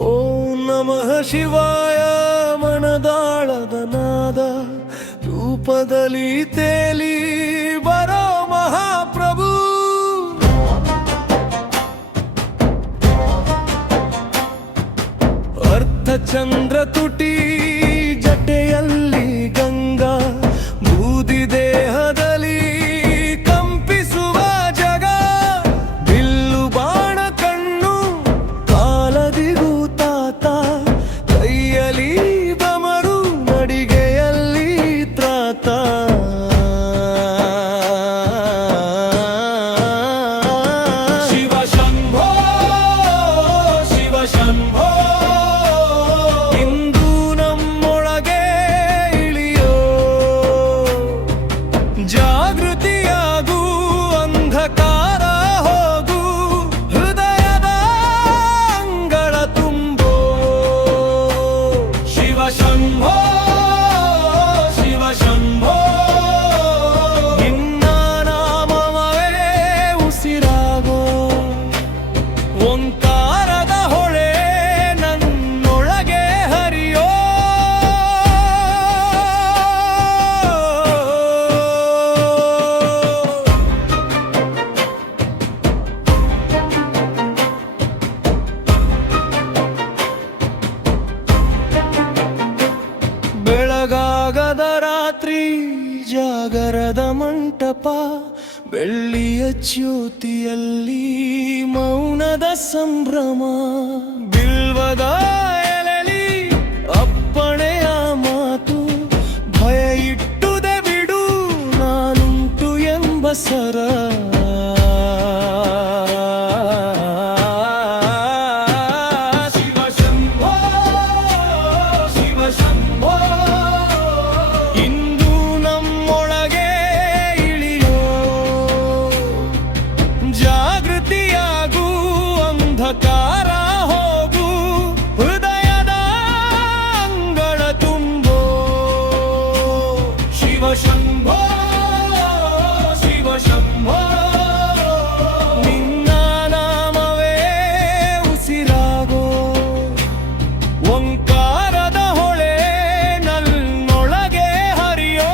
ಓ ನಮಃ ಶಿವಾಯ ಮನದಾಳದ ನಾದ ರೂಪದಲ್ಲಿ ತೇಲಿ ಬರೋ ಮಹಾಪ್ರಭು ಅರ್ಧಚಂದ್ರ ತುಟಿ ಜಟೆಯಲ್ಲಿ ಗಂಗಾ ಬೂದಿ ದೇಹದಲ್ಲಿ ಕಂಪಿಸುವ ಜಗ ಬಿಲ್ಲು ಬಾಣ ಕಣ್ಣು ಕಾಲದಿಗೂ ತಾತ ಕೈಯಲ್ಲಿ ಬಮರು ನಡಿಗೆಯಲ್ಲಿ ತ್ರಾತ ಶಿವ ಶಂಭೋ ಶಿವ ಶಂಭೋ ಜಾಗೃತಿಯಾಗೂ ಅಂಧಕಾರ ಹೋಗು ಹೃದಯದ ಅಂಗಳ ತುಂಬೋ ಶಿವ ಶಂಭೋ ಶಿವ ಶಂಭೋ ನಿನ್ನ ನಾಮವೇ ಉಸಿರಾಗೋ ಓಂಕಾರದ ಹೊಳೆ ನನ್ನೊಳಗೆ ಹರಿಯೋ ಬೆಳಗಾಗದ ರಾತ್ರಿ ಜಾಗರದ ಮಂಟಪ ಬೆಳ್ಳಿಯ ಜ್ಯೋತಿಯಲ್ಲಿ ಮೌನದ ಸಂಭ್ರಮ ಬಿಲ್ವದ ಎಲೆಲಿ ಅಪ್ಪಣೆಯ ಮಾತು ಭಯ ಇಟ್ಟುದೆ ಬಿಡು ನಾನುಂಟು ಎಂಬ ಸರ ಇಂದು ನಮ್ಮೊಳಗೆ ಇಳಿಯೋ ಜಾಗೃತಿಯಾಗೂ ಅಂಧಕಾರ ಹೋಗು ಹೃದಯದ ಅಂಗಳ ತುಂಬೋ ಶಿವ ಶಂಭೋ ಶಿವ ಶಂಭೋ ನಿನ್ನ ನಾಮವೇ ಉಸಿರಾಗೋ ಓಂಕಾರದ ಹೊಳೆ ನನ್ನೊಳಗೆ ಹರಿಯೋ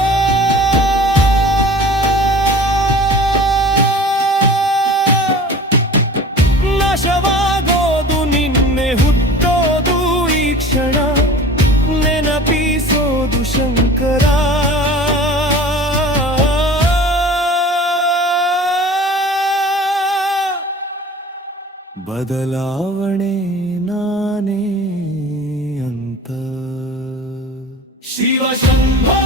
ನಾಶವಾಗೋದು ನಿನ್ನೆ ಹುಟ್ಟೋದು ಈ ಕ್ಷಣ ನೆನಪಿಸೋದು ಶಂಕರ ಬದಲಾವಣೆ ನಾನೇ ಅಂತ ಶಿವ ಶಂಭೋ